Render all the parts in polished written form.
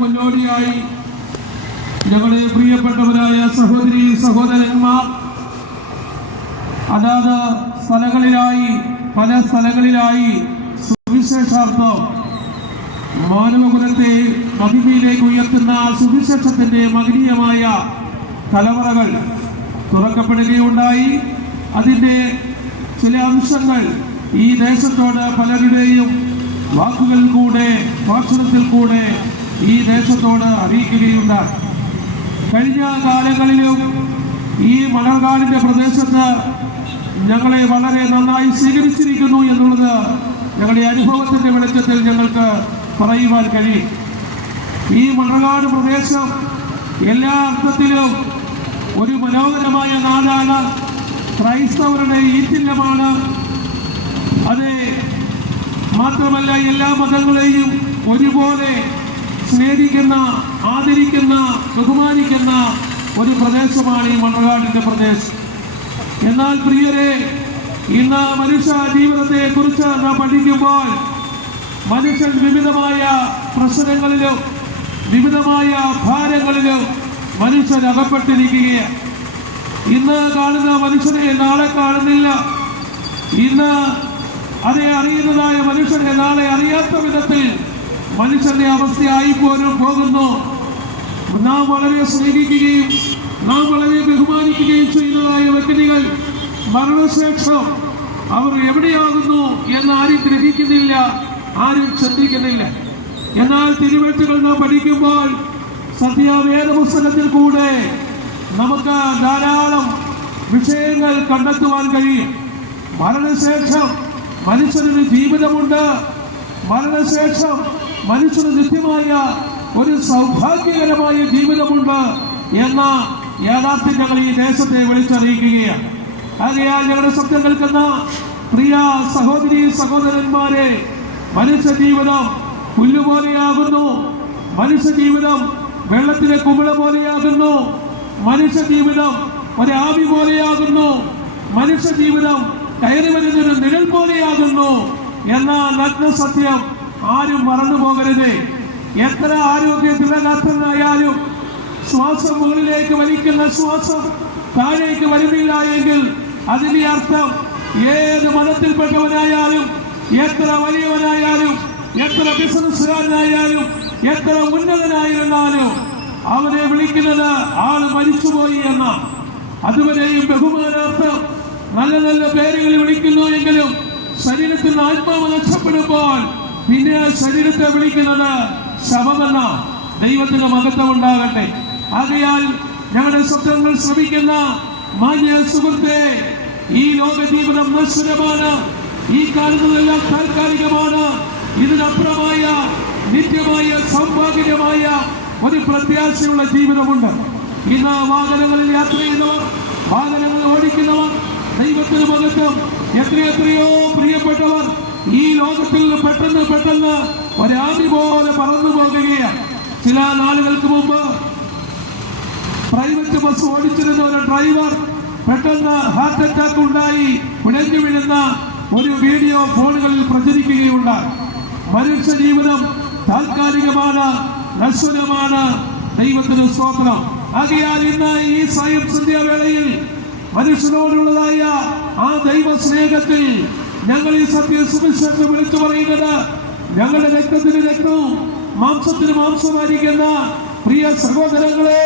മുന്നോടിയായി ഞങ്ങളുടെ പ്രിയപ്പെട്ടവരായ സഹോദരി സഹോദരന്മാർ അതാത് പല സ്ഥലങ്ങളിലായി സുവിശേഷാർത്ഥം മാനവകുലത്തെ മഹിമയിലേക്ക് ഉയർത്തുന്ന സുവിശേഷത്തിന്റെ മഹനീയമായ കലവറകൾ തുറക്കപ്പെടുകയുണ്ടായി. അതിന്റെ ചില അംശങ്ങൾ ഈ ദേശത്തോട് പലരുടെയും വാക്കുകൾ കൂടെ ഭാഷണത്തിൽ കൂടെ ഈ ദേശത്തോട് അറിയിക്കുകയുണ്ടായി. കഴിഞ്ഞ കാലങ്ങളിലും ഈ മണർകാടിന്റെ പ്രദേശത്ത് ഞങ്ങളെ വളരെ നന്നായി സ്വീകരിച്ചിരിക്കുന്നു എന്നുള്ളത് ഞങ്ങളുടെ അനുഭവത്തിന്റെ വെളിച്ചത്തിൽ ഞങ്ങൾക്ക് പറയുവാൻ കഴിയും. ഈ മണർകാട് പ്രദേശം എല്ലാ അർത്ഥത്തിലും ഒരു മനോഹരമായ നാടാണ്. ക്രൈസ്തവരുടെ ഈറ്റില്ലമാണ്. അത് മാത്രമല്ല, എല്ലാ മതങ്ങളെയും ഒരുപോലെ സ്നേഹിക്കുന്ന, ആദരിക്കുന്ന, ബഹുമാനിക്കുന്ന ഒരു പ്രദേശമാണ് ഈ മണർകാടിന്റെ പ്രദേശം. എന്നാൽ പ്രിയരെ, ഇന്ന് മനുഷ്യ ജീവിതത്തെ കുറിച്ച് നാം പഠിക്കുമ്പോൾ മനുഷ്യൻ വിവിധമായ പ്രശ്നങ്ങളിലും വിവിധമായ ഭാരങ്ങളിലും മനുഷ്യൻ അകപ്പെട്ടിരിക്കുകയാണ്. ഇന്ന് കാണുന്ന മനുഷ്യനെ നാളെ കാണുന്നില്ല. ഇന്ന് അതേ അറിയുന്നതായ മനുഷ്യനെ നാളെ അറിയാത്ത വിധത്തിൽ മനുഷ്യന്റെ അവസ്ഥയായി പോലും പോകുന്നു. നാം വളരെ സ്നേഹിക്കുകയും നാം വളരെ ബഹുമാനിക്കുകയും ചെയ്യുന്നതായ വ്യക്തികൾ മരണശേഷം അവർ എവിടെയാകുന്നു എന്ന് ആരും ഗ്രഹിക്കുന്നില്ല, ആരും ശ്രദ്ധിക്കുന്നില്ല. എന്നാൽ തിരുവെഴുത്തുകൾ നാം പഠിക്കുമ്പോൾ സത്യവേദ പുസ്തകത്തിൽ കൂടെ നമുക്ക് ധാരാളം വിഷയങ്ങൾ കണ്ടെത്തുവാൻ കഴിയും. മരണശേഷം മനുഷ്യനൊരു ജീവിതമുണ്ട്. മരണശേഷം മനുഷ്യന് നിത്യമായ ഒരു സൗഭാഗ്യകരമായ ജീവിതമുണ്ട് എന്ന യാഥാർത്ഥ്യം ഞങ്ങൾ ഈ ദേശത്തെ വിളിച്ചറിയിക്കുകയാണ്. ആകയാൽ ഞങ്ങളുടെ ശബ്ദം കേൾക്കുന്ന പ്രിയ സഹോദരി സഹോദരന്മാരെ, മനുഷ്യ ജീവിതം പുല്ലുപോലെയാകുന്നു. മനുഷ്യ ജീവിതം വെള്ളത്തിലെ കുമിള പോലെയാകുന്നു. മനുഷ്യ ജീവിതം ഒരാവി പോലെയാകുന്നു. മനുഷ്യ ജീവിതം കയറി വരുന്നൊരു നിഴൽ പോലെയാകുന്നു എന്ന നഗ്ന സത്യം ആരും മറന്നു പോകരുത്. എത്ര ആരോഗ്യത്തിലായാലും ശ്വാസം മുകളിലേക്ക് വലിക്കുന്ന ശ്വാസം താഴേക്ക് വരുന്നില്ല എങ്കിൽ അതിന്റെ അർത്ഥം ഏത് മതത്തിൽപ്പെട്ടവനായാലും, എത്ര വലിയവനായാലും, എത്ര ബിസിനസ്സുകാരനായാലും, എത്ര ഉന്നതനായിരുന്നാലും അവനെ വിളിക്കുന്നത് ആൾ മരിച്ചുപോയി എന്ന. അതുവരെയും ബഹുമാനാർത്ഥം നല്ല നല്ല പേരുകൾ വിളിക്കുന്നു എങ്കിലും ശരീരത്തിൽ ആത്മാവ് നഷ്ടപ്പെടുമ്പോൾ പിന്നെ ശരീരത്തെ വിളിക്കുന്നത് ശവമെന്ന. ദൈവത്തിന് മഹത്വം ഉണ്ടാകട്ടെ. ആകയാൽ ഞങ്ങളുടെ ശബ്ദങ്ങൾ ശ്രമിക്കുന്ന മാന്യ സുഹൃത്തെ, ഈ ലോക ജീവിതം നശ്വരമാണ്. ഈ കാണുന്നതെല്ലാം താൽക്കാലികമാണ്. ഇതിനപ്പുറമായ നിത്യമായ സൗഭാഗ്യമായ ഒരു പ്രത്യാശയുള്ള ജീവിതമുണ്ട്. ഇന്ന് വാഹനങ്ങളിൽ യാത്ര ചെയ്യുന്നവർ, വാഹനങ്ങൾ ഓടിക്കുന്നവർ, ദൈവത്തിന് മഹത്വം, എത്രയെത്രയോ പ്രിയപ്പെട്ടവർ ഈ ലോകത്തിൽ പെട്ടെന്ന് ഒരാവി പോലെ പറന്നു പോകുകയാണ്. ചില നാളുകൾക്ക് മുമ്പ് പ്രൈവറ്റ് ബസ് ഓടിച്ചിരുന്ന ഒരു ഡ്രൈവർ പെട്ടെന്ന് ഹാർട്ട് അറ്റാക്ക് ഉണ്ടായി പിടഞ്ഞു വീഴുന്ന ഒരു വീഡിയോ ഫോണുകളിൽ പ്രചരിക്കുകയുണ്ടായി. മനുഷ്യ ജീവിതം താൽക്കാലികമാണ്, നശ്വരമാണ്. ദൈവത്തിന് സ്തോത്രം. ആകയാൽ ഇന്ന് ഈ സ്വയം സന്ധ്യാവേളയിൽ മനുഷ്യനോടുള്ളതായ ആ ദൈവ സ്നേഹത്തിൽ ഞങ്ങൾ ഈ സത്യ സുവിശേഷം വിളിച്ചു പറയുന്നത്, ഞങ്ങളുടെ രക്തത്തിന് രക്തവും മാംസത്തിന് മാംസമായിരിക്കുന്ന പ്രിയ സഹോദരങ്ങളെ,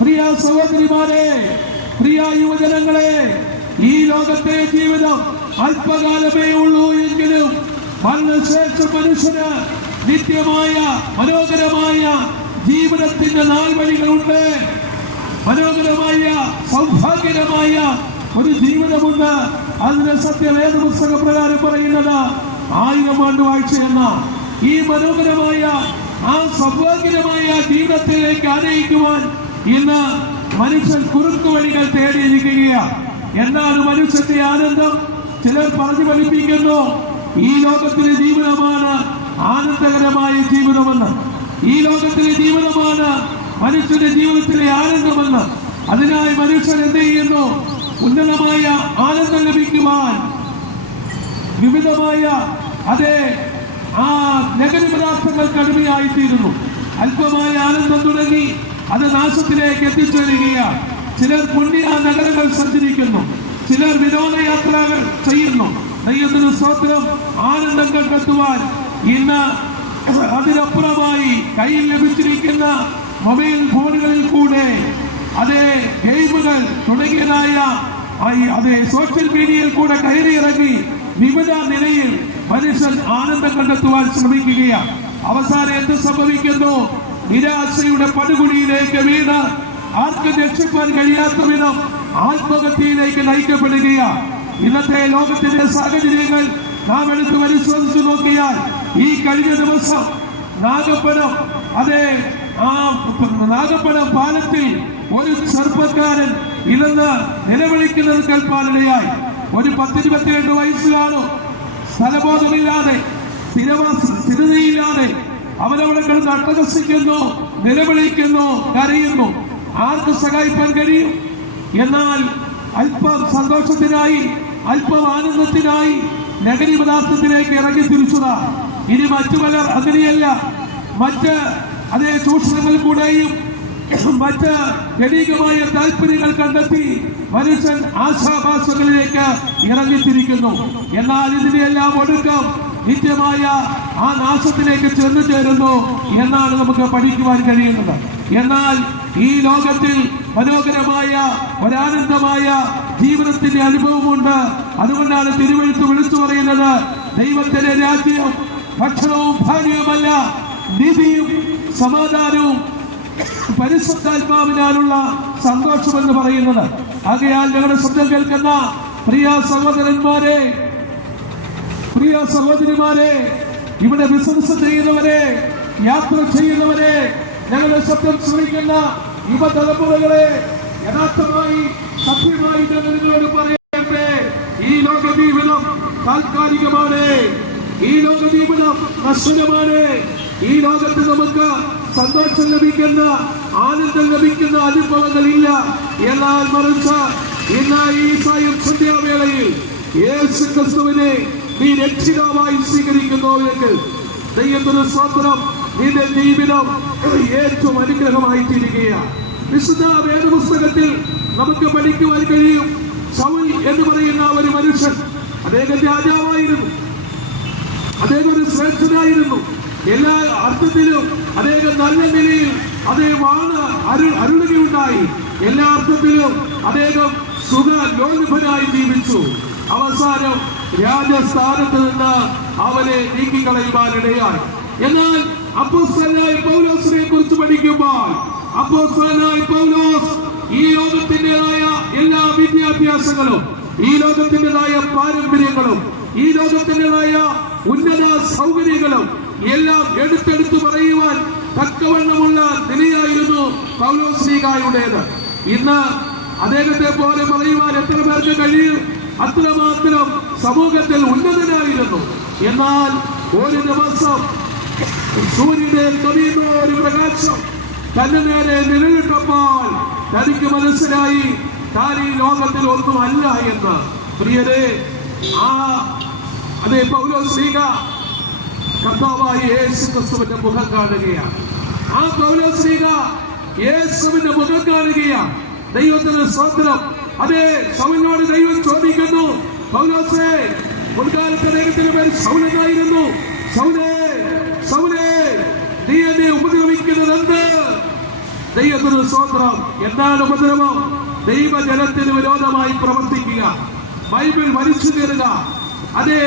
പ്രിയ സഹോദരിമാരെ, പ്രിയ യുവജനങ്ങളെ, ഈ ലോകത്തെ ജീവിതം അല്പകാലമേ ഉള്ളൂ എങ്കിലും മരണശേഷം മനുഷ്യന് നിത്യമായ മനോഹരമായ ജീവിതത്തിന്റെ നാൾവഴികളുണ്ട്. മനോഹരമായ സൗഭാഗ്യകരമായ ഒരു ജീവിതമുണ്ട്. അതിന്റെ സത്യവേദ പുസ്തക പ്രകാരം പറയുന്നത് 1000 ആണ്ട് വാഴ്ച എന്ന. ഈ മനോഹരമായ ആ സൗഭാഗ്യകരമായ ജീവിതത്തിലേക്ക് ആനയിക്കുവാൻ ഇന്ന് മനുഷ്യൻ കുറുക്കു വഴികൾ തേടിയിരിക്കുകയാണ്. എന്താണ് മനുഷ്യന്റെ ആനന്ദം? ചിലർ പറഞ്ഞു പഠിപ്പിക്കുന്നു, ഈ ലോകത്തിലെ ജീവിതമാണ് ആനന്ദകരമായ ജീവിതമെന്ന്. ഈ ലോകത്തിലെ ജീവിതമാണ് മനുഷ്യന്റെ ജീവിതത്തിലെ ആനന്ദമെന്ന്. അതിനായി മനുഷ്യൻ എന്ത് ചെയ്യുന്നു? ഉന്നതമായ ആനന്ദം ലഭിക്കുവാൻ വിവിധമായ അതേ ആ ലഹരി പദാർത്ഥങ്ങൾക്ക് അടിമയായിത്തീരുന്നു. അല്പമായ ആനന്ദം തുടങ്ങി അത് നാശത്തിലേക്ക് എത്തിച്ചേരുകയാണ്. ചിലർ പുണ്യ നഗരങ്ങൾ സഞ്ചരിക്കുന്നു, ചിലർ വിനോദയാത്രകൾ ചെയ്യുന്നു. ദൈവത്തിന് സ്തോത്രം. ആനന്ദം കണ്ടെത്തുവാൻ ഇന്ന് അതിനപ്പുറമായി കയ്യിൽ ലഭിച്ചിരിക്കുന്ന മൊബൈൽ ഫോണുകളിൽ കൂടെ അതേ ഗെയിമുകൾ തുടങ്ങിയതായ അതേ സോഷ്യൽ മീഡിയയിൽ കൂടെ കയറിയിറങ്ങി വിവിധ നിലയിൽ മനുഷ്യൻ ആനന്ദം കണ്ടെത്തുവാൻ ശ്രമിക്കുകയാണ്. അവസാനം എന്ത് സംഭവിക്കുന്നു? നിരാശയുടെ പടുകുഴിയിലേക്ക് വീണ് ആർക്കും രക്ഷിക്കാൻ കഴിയാത്ത വിധം ആത്മഹത്യയിലേക്ക് നയിക്കപ്പെടുകയാണ്. ഇന്നത്തെ ലോകത്തിന്റെ സാഹചര്യങ്ങൾ നാം എടുത്ത് പരിശോധിച്ചു നോക്കിയാൽ ഈ കഴിഞ്ഞ ദിവസം നാഗപ്പനം നാഗപ്പനം പാലത്തിൽ ഒരു ചെറുപ്പക്കാരൻ ഇന്ന് നിലവിളിക്കുന്നത് കേൾപ്പാനിടയായി. ഒരു 10-22 വയസ്സിലാണ്. സ്ഥലബോധമില്ലാതെ, സ്ഥിരതയില്ലാതെ അവരവിടെ കിടന്ന് അട്ടഹസിക്കുന്നു, നിലവിളിക്കുന്നു, കരയുന്നു. ആർക്ക് സഹായിക്കാൻ കഴിയും? എന്നാൽ അല്പം സന്തോഷത്തിനായി, അല്പം ആനന്ദത്തിനായി ലഹരി പദാർത്ഥത്തിലേക്ക് ഇറങ്ങി തിരിച്ചതാ. ഇനി മറ്റു പലർ അങ്ങനെയല്ല. മറ്റ് അതേ ചൂഷണങ്ങൾ കൂടെയും മറ്റ് ജനീകമായ താല്പര്യങ്ങൾ കണ്ടെത്തി മനുഷ്യൻ ആശാഭാസങ്ങളിലേക്ക് ഇറങ്ങിത്തിരിക്കുന്നു. എന്നാൽ ഇതിനെല്ലാം ഒടുക്കം നിത്യമായ ആ നാശത്തിലേക്ക് ചെന്നു ചേരുന്നു എന്നാണ് നമുക്ക് പഠിക്കുവാൻ കഴിയുന്നത്. എന്നാൽ ഈ ലോകത്തിൽ മനോഹരമായ ഒരാനന്ദമായ ജീവിതത്തിന്റെ അനുഭവമുണ്ട്. അതുകൊണ്ടാണ് തിരുവെഴുത്ത് വിളിച്ചു പറയുന്നത്, ദൈവത്തിന്റെ രാജ്യം ഭക്ഷണവും പാനീയവുമല്ല, നീതിയും സമാധാനവും പരിശുദ്ധാത്മാവിനാലുള്ള സന്തോഷം എന്ന് പറയുന്നത്. ആകയാൽ ഞങ്ങളുടെ ശബ്ദം കേൾക്കുന്ന പ്രിയ സഹോദരന്മാരെ, പ്രിയ സഹോദരിമാരെ, ഇവിടെ ബിസിനസ് ചെയ്യുന്നവരെ, യാത്ര ചെയ്യുന്നവരെ, ഞങ്ങളുടെ ശബ്ദം ശ്രമിക്കുന്ന യുവതലമുറകളെ, യഥാർത്ഥമായി സത്യമായി ഞങ്ങൾ നിങ്ങളോട് പറയട്ടെ, ഈ ലോക ജീവിതം താൽക്കാലികമാണ്. ഈ ലോക ജീവിതം നശ്വരമാണ്. ഈ ലോകത്ത് നമുക്ക് സന്തോഷം ലഭിക്കുന്ന, ആനന്ദം ലഭിക്കുന്ന അനുഭവങ്ങളില്ല. എന്നാൽ മറിച്ച് ഇന്ന് ഈ സായം സന്ധ്യാവേളയിൽ യേശു ക്രിസ്തുവിനെ നീ രക്ഷിതാവായി സ്വീകരിക്കുന്നുവെങ്കിൽ ദൈവത്തിന് സ്തോത്രം, നിന്റെ ജീവിതം ഏറ്റവും അനുഗ്രഹമായി തീരുകയാണ്. വിശുദ്ധ വേദപുസ്തകത്തിൽ നമുക്ക് പഠിക്കുവാൻ കഴിയും. ശൗൽ എന്ന് പറയുന്ന ഒരു മനുഷ്യൻ, അദ്ദേഹം രാജാവായിരുന്നു, അദ്ദേഹം ഒരു ശ്രേഷ്ഠനായിരുന്നു. എല്ലാ അർത്ഥത്തിലും അദ്ദേഹം നല്ല നിലയിൽ അദ്ദേഹം അരുളുകയുണ്ടായി. എല്ലാ അർത്ഥത്തിലും അദ്ദേഹം സുഖലോലുഭനായി ജീവിച്ചു. അവസാനം രാജസ്ഥാനത്ത് നിന്ന് അവനെ നീക്കിക്കളയുവാനിടയായി. എന്നാൽ അപ്പോസ്തലനായ പൗലോസിനെ കുറിച്ച് പഠിക്കുമ്പോൾ അപ്പോസ്തലനായ പൗലോസ് ഈ ലോകത്തിൻ്റെതായ എല്ലാ വിദ്യാഭ്യാസങ്ങളും, ഈ ലോകത്തിൻ്റെതായ പാരമ്പര്യങ്ങളും, ഈ ലോകത്തിൻ്റെതായ ഉന്നത സൗകര്യങ്ങളും എല്ലാം എടുത്തെടുത്ത് പറയുവാൻ തക്കവണ്ണമുള്ള നിലയായിരുന്നു പൗലോസ്ലീഹായുടേത്. ഇന്ന് അദ്ദേഹത്തെ പോലെ പറയുവാൻ എത്ര പേർക്ക് കഴിയും? അത്രമാത്രം സമൂഹത്തിൽ ഉന്നതനായിരുന്നു. എന്നാൽ ഒരു ദിവസം സൂര്യനെ കവിയുന്ന ഒരു പ്രകാശം തന്നെ നേരെ നിഴലിട്ടപ്പോൾ തനിക്ക് മനസ്സിലായി താൻ ഈ ലോകത്തിൽ ഒന്നുമല്ല എന്ന്. പ്രിയരെ, അതേ പൗലോസ്ലീഹ കർത്താവായ യേശു ക്രിസ്തുവിന്റെ മുഖം കാണുകയാണ്. ആ പൗലോസ്ലീഹ യേശുവിന്റെ മുഖം കാണുകയാണ്. ദൈവത്തിന്റെ സ്തോത്രം. അതേ ശൗലിനോട് ദൈവം ചോദിക്കുന്നു, പൗലോസേ, മുൻകാലത്ത് അദ്ദേഹത്തിന്റെ പേര് ശൗലെന്നായിരുന്നു, ശൗലേ, ശൗലേ, നീ എന്നെ ഉപദ്രവിക്കുന്നത് എന്ത്? ദൈവത്തിന് സ്തോത്രം. എന്താണ് ഉപദ്രവം? ദൈവജനത്തിന് വിരോധമായി പ്രവർത്തിക്കുക, ബൈബിൾ വലിച്ചു കയറുക, അതെ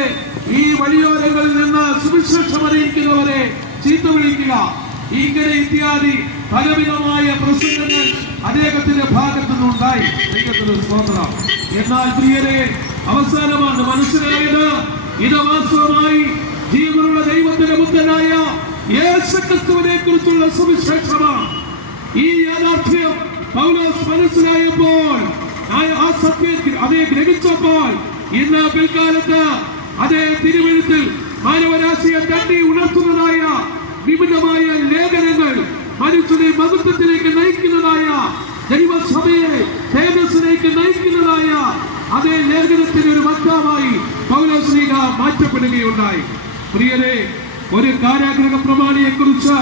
ഈ വഴിയോരങ്ങളിൽ നിന്ന് സുവിശേഷം അറിയിക്കുന്നവരെ ചീത്ത വിളിക്കുക, ഇങ്ങനെ ഇത്യാദി പലവിധമായ പ്രസംഗങ്ങൾ അദ്ദേഹത്തിന്റെ ഭാഗത്തു നിന്നുണ്ടായി. ദൈവത്തിന് സ്തോത്രം. എന്നാൽ പ്രിയരെ, അവസാനമാണ് മനസ്സിലായത്, ഇത് വാസ്തവമായി ജീവനുള്ള ദൈവത്തിന്റെ പുത്രനായ യേശുക്രിസ്തുവിനെ കുറിച്ചുള്ള സുവിശേഷമാണ്. ഈ യാഥാർത്ഥ്യം പൗലോസ് മനസ്സിലായപ്പോൾ, ആ സത്യം അതേ ഗ്രഹിച്ചപ്പോൾ, ഇന്ന് പിൽക്കാലത്ത് അതേ തിരുവെഴുത്തിൽ മാനവരാശിയെ തട്ടി ഉണർത്തുന്നതായ വിവിധമായ ലേഖനങ്ങൾ, മനുഷ്യനെ മഹത്വത്തിലേക്ക് നയിക്കുന്നതായ, ദൈവസഭയെ തേജസ്സിലേക്ക് നയിക്കുന്നതായ അതേ ലേഖനത്തിന് ഒരു വക്താവായി പൗലോസ്ലീഹ മാറ്റപ്പെടുകയുണ്ടായി. പ്രിയരെ, ഒരു കാരാഗ്രഹ പ്രമാണിയെ കുറിച്ച്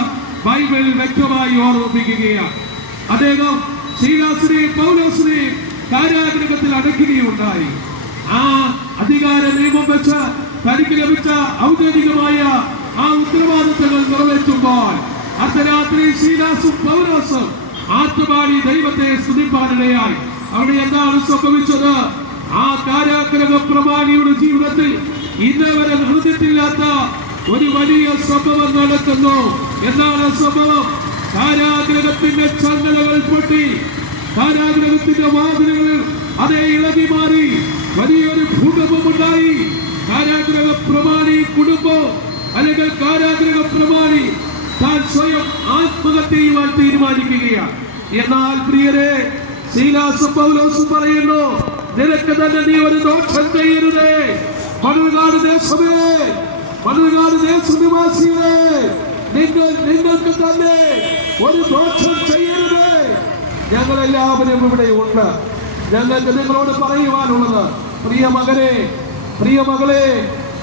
ബൈബിൾ വ്യക്തമായി ഓർമ്മിപ്പിക്കുകയാണ്. അദ്ദേഹം ശീലാസിനെയും പൗലോസിനെയും കാരാഗൃഹത്തിൽ അടയ്ക്കുകയുണ്ടായി. ആ അധികാര നിയമം വെച്ച് തനിക്ക് ലഭിച്ച ഔദ്യോഗികമായ ആ ഉത്തരവാദിത്തങ്ങൾ നിറവേറ്റുമ്പോൾ അർദ്ധരാത്രി ശീലാസും പൗലോസും ആറ്റുപാടി ദൈവത്തെ സ്തുതിപ്പാനിടയായി. അവിടെ എന്താണ് സംഭവിച്ചത്? ആ കാരാഗൃഹ പ്രമാണിയുടെ ജീവിതത്തിൽ ഇന്നവരെ ഹൃദയത്തില്ലാത്ത ഒരു വലിയ സംഭവം നടക്കുന്നു. എന്താണ് സംഭവം? കാരാഗൃഹത്തിന്റെ ചങ്ങലകൾ പൊട്ടി, കാരാഗൃഹത്തിന്റെ വാതിലുകൾ അതേ ഇളകി മാറി, വലിയൊരു ഭൂകമ്പമുണ്ടായി. കാരാഗൃഹ പ്രമാണി കുടുംബം അല്ലെങ്കിൽ കാരാഗൃഹ പ്രമാണി താൻ സ്വയം ആത്മഹത്യ ചെയ്യുവാൻ തീരുമാനിക്കുകയാണ്. എന്നാൽ പ്രിയരെ, ശീലാസും പൗലോസും പറയുന്നു, നിനക്ക് തന്നെ നീ ഒരു ദോഷം ചെയ്യരുതേ. മണൽകാട് ദേശമേ, മണൽകാട് ദേശനിവാസികളെ, നിങ്ങൾക്ക് തന്നെ ഒരു ദോഷം ചെയ്യരുതേ. ഞങ്ങളെല്ലാവരും ഇവിടെ ഉണ്ട്. ഞങ്ങൾക്ക് നിങ്ങളോട് പറയുവാനുള്ളത്, പ്രിയ മകനെ, പ്രിയ മകളെ,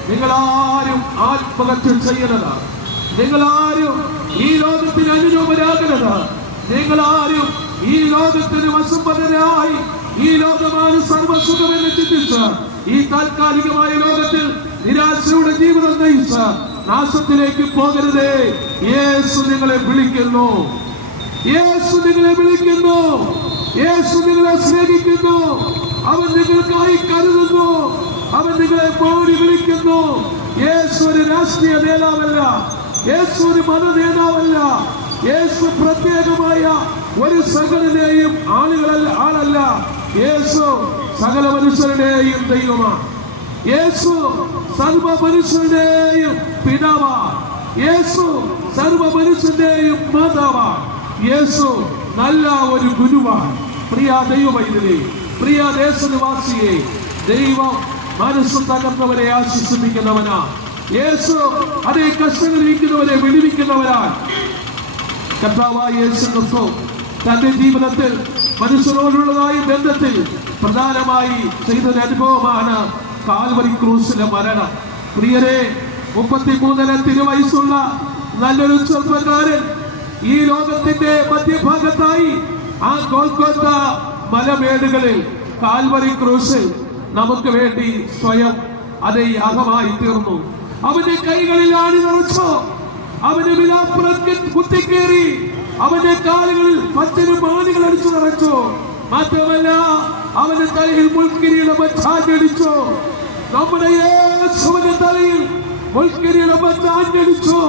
നിങ്ങളാരും ആത്മഹത്യ ചെയ്യരുത്. നിങ്ങളാരും ഈ ലോകത്തിന് അനുരൂപരാകരുത്. നിങ്ങളാരും ഈ ലോകത്തിന് വശംവദരായി ഈ ലോകമാണ് സർവസുഖമെന്ന് ചിന്തിച്ച് ഈ താൽക്കാലികമായ ലോകത്തിൽ നിരാശയുടെ ജീവിതം നയിച്ച് നാശത്തിലേക്ക് പോകരുതേ. യേശു നിങ്ങളെ വിളിക്കുന്നു. യേശു നിങ്ങളെ വിളിക്കുന്നു. യേശു നിങ്ങളെ സ്നേഹിക്കുന്നു. അവൻ നിങ്ങൾക്കായി കരുതുന്നു. അവൻ നിങ്ങളെ മോടി വിളിക്കുന്നു. യേശു ഒരു രാഷ്ട്രീയ നേതാവല്ല. യേശു ഒരു മത നേതാവല്ല. യേശു പ്രത്യേകമായ ഒരു സകലനെയും ആളല്ല. യേശു സകല മനുഷ്യരുടെയും ദൈവമാണ്. യേശു സർവ മനുഷ്യരുടെയും പിതാവാണ്. യേശു സർവ മനുഷ്യരുടെയും മാതാവാണ്. യേശു നല്ല ഒരു ഗുരുവാണ്. പ്രിയ ദൈവവൈദ്യരെ, പ്രിയ ദേശനിവാസിയെ, ദൈവം മനസ്സ് തകർന്നവരെ ആശ്വസിപ്പിക്കുന്നവനാ. യേശു അതേ കഷ്ടങ്ങളിരിക്കുന്നവരെ വിടുവിക്കുന്നവരാണ്. കർത്താവായ യേശു ക്രിസ്തു തന്റെ ജീവിതത്തിൽ മനുഷ്യരോടുള്ളതായ ബന്ധത്തിൽ പ്രധാനമായി ചെയ്തൊരു അനുഭവമാണ് കാൽവരി ക്രൂശിലെ മരണം. പ്രിയരെ, 33 തിരുവയസ്സുള്ള നല്ലൊരു ചെറുപ്പക്കാരൻ ഈ ലോകത്തിന്റെ മധ്യഭാഗത്തായി ആ ഗോൽഗോഥ മലമേടുകളിൽ കാൽവരി ക്രൂശിൽ നമുക്ക് വേണ്ടി സ്വയം അതേ യാഗമായി തീർന്നു. അവന്റെ കൈകളിൽ ആണി നിറച്ചു, അവന്റെ വിലാപ്പുറത്തിൽ കുത്തിക്കേറി, അവന്റെ കാലുകളിൽ പച്ചനും മാണികൾ അടിച്ചു നിറച്ചു. മാത്രമല്ല, അവന്റെ തലയിൽ മുൾക്കിരീടം ചാഞ്ഞടിച്ചു. നമ്മുടെ യേശുവിന്റെ തലയിൽ മുൾക്കിരീടം ചാഞ്ഞടിച്ചു.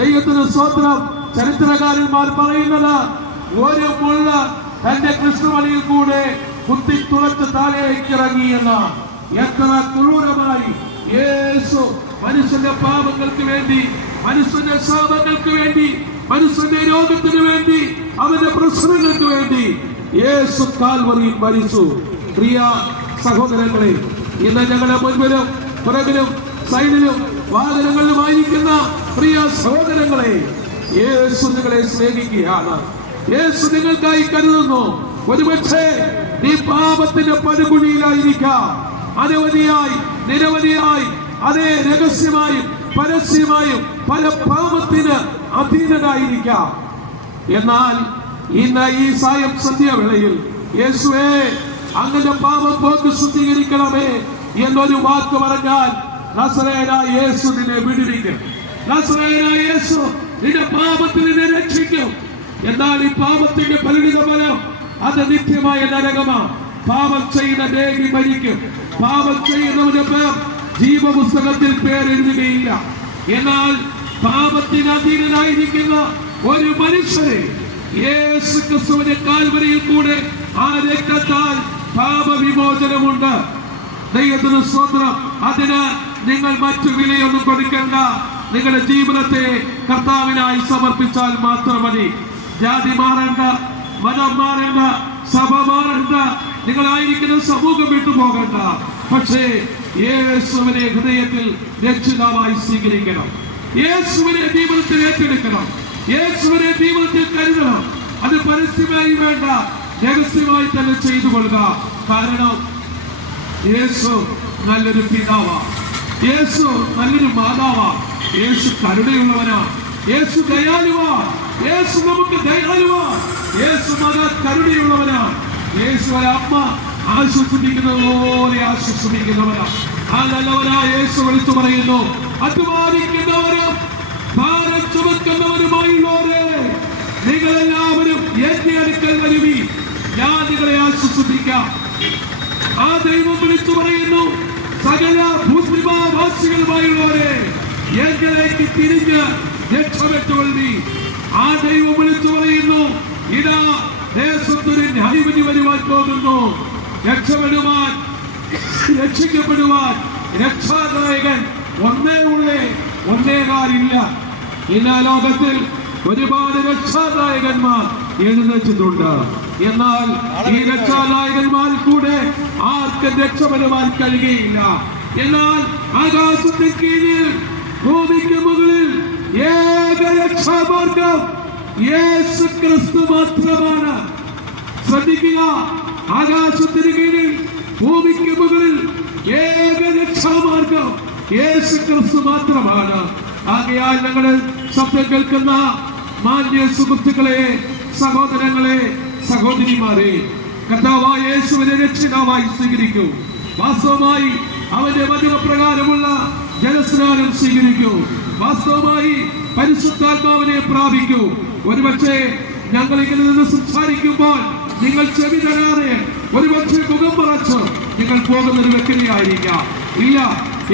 ദൈവത്തിന് സ്തോത്രം. ചരിത്രകാരന്മാർ പറയുന്നത്, ഒരു മുള്ള തന്റെ കൃഷ്ണമണിയിൽ കൂടെ കുത്തി തുളച്ച് താഴേക്ക് ഇറങ്ങിയെന്ന. എത്ര ക്രൂരമായി യേശു മനുഷ്യന്റെ പാപങ്ങൾക്ക് വേണ്ടി, മനുഷ്യന്റെ ശാപങ്ങൾക്ക് വേണ്ടി, മനുഷ്യന്റെ രോഗത്തിന് വേണ്ടി, അവന്റെ പ്രശ്നങ്ങൾക്ക് വേണ്ടി യേശു കാൽവരിയിൽ മരിച്ചു. പ്രിയ സഹോദരങ്ങളെ, ഇന്ന് ഞങ്ങളുടെ മുൻപിലും പുറകിലും സൈഡിലും വാഹനങ്ങളിലുമായിരിക്കുന്ന പ്രിയ സഹോദരങ്ങളെ, യേശു നിങ്ങളെ സ്നേഹിക്കുകയാണ്. യേശു നിങ്ങൾക്കായി കരുതുന്നു. ഒരുപക്ഷെ നീ പാപത്തിന്റെ പടുകുഴിയിലായിരിക്കാം. അനവധിയായി നിരവധിയായി അതേ രഹസ്യമായും പരസ്യമായും പല പാപത്തിന് അധീനനായിരിക്കാം. എന്നാൽ ഇന്ന് ഈ സായം സന്ധ്യാവേളയിൽ യേശുവേ, അങ്ങനെ പാപം പോക്ക് ശുദ്ധീകരിക്കണമേ എന്നൊരു വാക്ക് പറഞ്ഞാൽ നസറേയനായ യേശു നിന്നെ വിടുവിക്കും. നസറേയനായ യേശു നിന്റെ പാപത്തിൽ നിന്നെ രക്ഷിക്കും. എന്നാൽ ഈ പാപത്തിന്റെ പരിണിത ഫലം അത് നിത്യമായ നരകമാണ്. പാപം ചെയ്യുന്ന ദേഹി മരിക്കും. പാപം ചെയ്യുന്നവന്റെ പേർ ജീവപുസ്തകത്തിൽ പേരെഴുതുകയില്ല. എന്നാൽ പാപത്തിന് അധീനനായിരിക്കുന്ന ഒരു മനുഷ്യരെ യേശു ക്രിസ്തുവിന്റെ കാൽവരിയിൽ കൂടെ ആ രക്തത്താൽ പാപവിമോചനമുണ്ട്. ദൈവത്തിന് സ്തോത്രം. അതിന് നിങ്ങൾ മറ്റു വിലയൊന്നും കൊടുക്കേണ്ട. നിങ്ങളുടെ ജീവിതത്തെ കർത്താവിനായി സമർപ്പിച്ചാൽ മാത്രം മതി. ജാതി മാറേണ്ട, മതം മാറേണ്ട, സഭ മാറേണ്ട, നിങ്ങളായിരിക്കുന്ന സമൂഹം വിട്ടുപോകേണ്ട. പക്ഷേ യേശുവിനെ ഹൃദയത്തിൽ രക്ഷിതാവായി സ്വീകരിക്കണം. യേശുവിനെ ജീവിതത്തിൽ ഏറ്റെടുക്കണം. യേശുവിനെ ജീവിതത്തിൽ കരുതണം. അത് പരസ്യമായി വേണ്ട, രഹസ്യമായി തന്നെ ചെയ്തു കൊള്ളുക. കാരണം യേശു നല്ലൊരു പിതാവാ. യേശു നല്ലൊരു മാതാവാ. യേശു കരുണയുള്ളവനാ. യേശു ദയാലുവാൻ, യേശു നമുക്ക് ദയാലുവാൻ, യേശു മകൻ കരുണയുള്ളവനാണ്. യേശു ഒരമ്മ ആശ്വസിപ്പിക്കുന്നത് പോലെ ആശ്വസിപ്പിക്കുന്നവനാണ്. ആ നല്ലവനായ യേശു വിളിച്ചു പറയുന്നു, അധ്വാനിക്കുന്നവരും ഭാരം ചുമക്കുന്നവരുമായുള്ളവരെ നിങ്ങളെല്ലാവരും എന്റെ അടുക്കൽ വരുവീൻ, ഞാൻ നിങ്ങളെ ആശ്വസിപ്പിക്കാം. ആ ദൈവം വിളിച്ചു പറയുന്നു, സകല ഭൂസ്ലിമാവാസികളുമായുള്ളവരെ എങ്കിലേക്ക് തിരിഞ്ഞ് രക്ഷപ്പെട്ടുകൊള്ളി. ആ ദൈവം വിളിച്ചു പറയുന്നു, ഇതാ ദേശത്തൊരു ന്യായവിധി വരുവാൻ പോകുന്നു. രക്ഷപ്പെടുവാൻ, രക്ഷിക്കപ്പെടുവാൻ രക്ഷാനായകൻ ഒന്നേകാലില്ല. ഇന്ന് ലോകത്തിൽ ഒരുപാട് രക്ഷാനായകന്മാർ എഴുന്നേറ്റിട്ടുണ്ട്. എന്നാൽ ഈ രക്ഷാനായകന്മാരിൽ കൂടെ ആർക്കും രക്ഷപ്പെടുവാൻ കഴിയുകയില്ല. എന്നാൽ ആകാശത്തിന് കീഴിൽ ഭൂമിക്ക് മുകളിൽ ഏക രക്ഷാമാർഗം യേശു ക്രിസ്തു മാത്രമാണ്. ശ്രദ്ധിക്കുക, ആകാശത്തിന് കീഴിൽ ഭൂമിക്ക് മുകളിൽ ഏക രക്ഷാമാർഗം യേശു ക്രിസ്തു മാത്രമാണ്. ആകയാൽ ഞങ്ങളുടെ ശബ്ദം കേൾക്കുന്ന മാന്യ സുഹൃത്തുക്കളെ, സഹോദരങ്ങളെ, സഹോദരിമാരെ, കർത്താവായ യേശുവിനെ രക്ഷിതാവായി സ്വീകരിക്കൂ. വാസ്തവമായി അവന്റെ വചനപ്രകാരമുള്ള ജലസ്നാനം സ്വീകരിക്കൂ. വാസ്തവമായി പരിശുദ്ധാത്മാവിനെ പ്രാപിക്കൂ. ഒരുപക്ഷെ ഞങ്ങൾ ഇങ്ങനെ നിന്ന് സംസാരിക്കുമ്പോൾ നിങ്ങൾ ചെവി തരാതെ ഒരുപക്ഷെ മുഖം മറച്ച് നിങ്ങൾ പോകുന്നൊരു വ്യക്തിയായിരിക്കാം. ഇല്ല,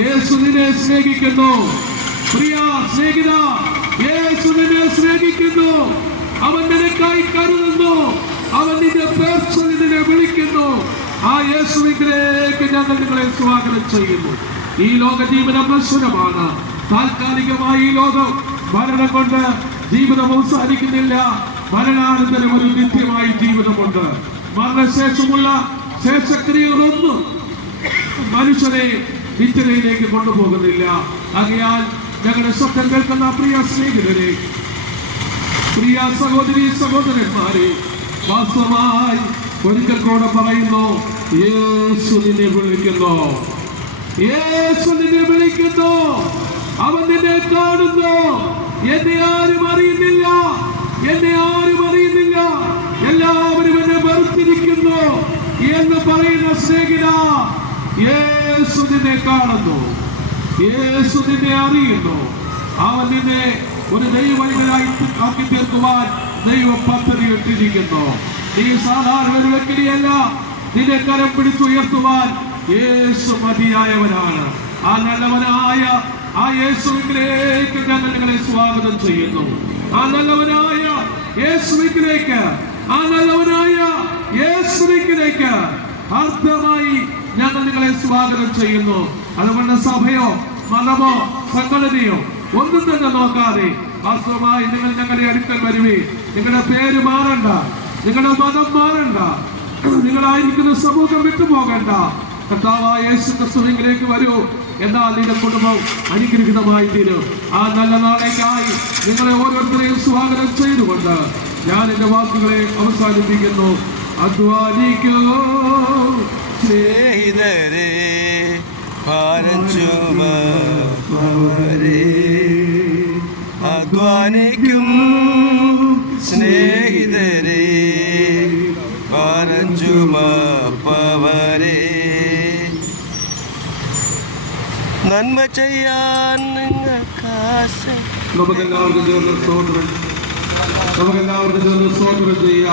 യേശു നിന്നെ സ്നേഹിക്കുന്നു. പ്രിയ സ്നേഹിത, യേശു നിന്നെ സ്നേഹിക്കുന്നു. അവൻ നിനക്കായി കരുതുന്നു. അവൻ നിന്റെ പേർ ചൊല്ലി നിന്നെ വിളിക്കുന്നു. ആ യേശുവിലേക്ക് ഞങ്ങൾ നിങ്ങളെ സ്വാഗതം ചെയ്യുന്നു. ഈ ലോക ജീവിതം നശ്വരമാണ്. താൽക്കാലികമായി ഈ ലോകം മരണം കൊണ്ട് ജീവിതം അവസാനിക്കുന്നില്ല. മരണാനന്തരം ഒരു നിത്യമായി ജീവിതമുണ്ട്. മരണശേഷമുള്ള ശേഷക്രിയകളൊന്നും മനുഷ്യരെ നിത്യതയിലേക്ക് കൊണ്ടുപോകുന്നില്ല. ആകയാൽ ഞങ്ങളുടെ ശബ്ദം കേൾക്കുന്ന പ്രിയ സ്നേഹിതരെ, പ്രിയ സഹോദരി സഹോദരന്മാരെ, വാസ്തവമായി ഒരിക്കൽ കൂടെ പറയുന്നു, യേശു നിന്നെ വിളിക്കുന്നു. യേശു നിന്നെ വിളിക്കുന്നു. അവൻ നിന്നെ കാണുന്നു. എന്നെ ആരും അറിയുന്നില്ല, എന്നെ ആരും അറിയുന്നില്ല, എല്ലാവരും എന്നെ വെറുത്തിരിക്കുന്നു എന്ന് പറയുന്ന സ്നേഹിത, യേശു നിന്നെ കാണുന്നു. യേശു നിന്നെ അറിയുന്നു. അവൻ നിന്നെ ഒരു ദൈവവൈദ്യനായി ആക്കി തീർക്കുവാൻ ദൈവം പദ്ധതി ഇട്ടിരിക്കുന്നു. നീ സാധാരണ ഒരു വ്യക്തിയല്ല. നിന്നെ കരം പിടിച്ചുയർത്തുവാൻ യേശു മതിയായവനാണ്. ആ നല്ലവനായ ആ യേശുവിലേക്ക് ഞങ്ങൾ നിങ്ങളെ സ്വാഗതം ചെയ്യുന്നു. ആ നല്ലവനായ യേശുവിലേക്ക്, ആ നല്ലവനായ യേശുവിലേക്ക് അർത്ഥമായി ഞങ്ങൾ നിങ്ങളെ സ്വാഗതം ചെയ്യുന്നു. അതുകൊണ്ട് സഭയോ മതമോ സംഘടനയോ ഒന്നും തന്നെ നോക്കാതെ വാസ്തവമായി നിങ്ങൾ ഞങ്ങളുടെ അടുക്കൽ വരുവേ. നിങ്ങളുടെ പേര് മാറണ്ട, നിങ്ങളുടെ മതം മാറണ്ട, നിങ്ങളായിരിക്കുന്ന സമൂഹം വിട്ടുപോകണ്ട. കർത്താവായ യേശു ക്രിസ്തുവിലേക്ക് വരൂ. എന്നാൽ നിന്റെ കുടുംബം അനുഗ്രഹീതമായി തീരും. ആ നല്ല നാളേക്കായി നിങ്ങളെ ഓരോരുത്തരെയും സ്വാഗതം ചെയ്തുകൊണ്ട് ഞാൻ എന്റെ വാക്കുകളെ അവസാനിപ്പിക്കുന്നു. അധ്വാനിക്കൂ സ്നേഹിതരെ, ഭാരം ചുമപ്പവരെ, അധ്വാനിക്കും സ്നേഹിതരെ, ഭാരം ചുമപ്പവരെ, നന്മ ചെയ്യാൻ നിങ്ങൾക്ക് ആശ. നമുക്കെല്ലാവർക്കും ചേർന്ന് സ്തോത്രം ചെയ്യാം.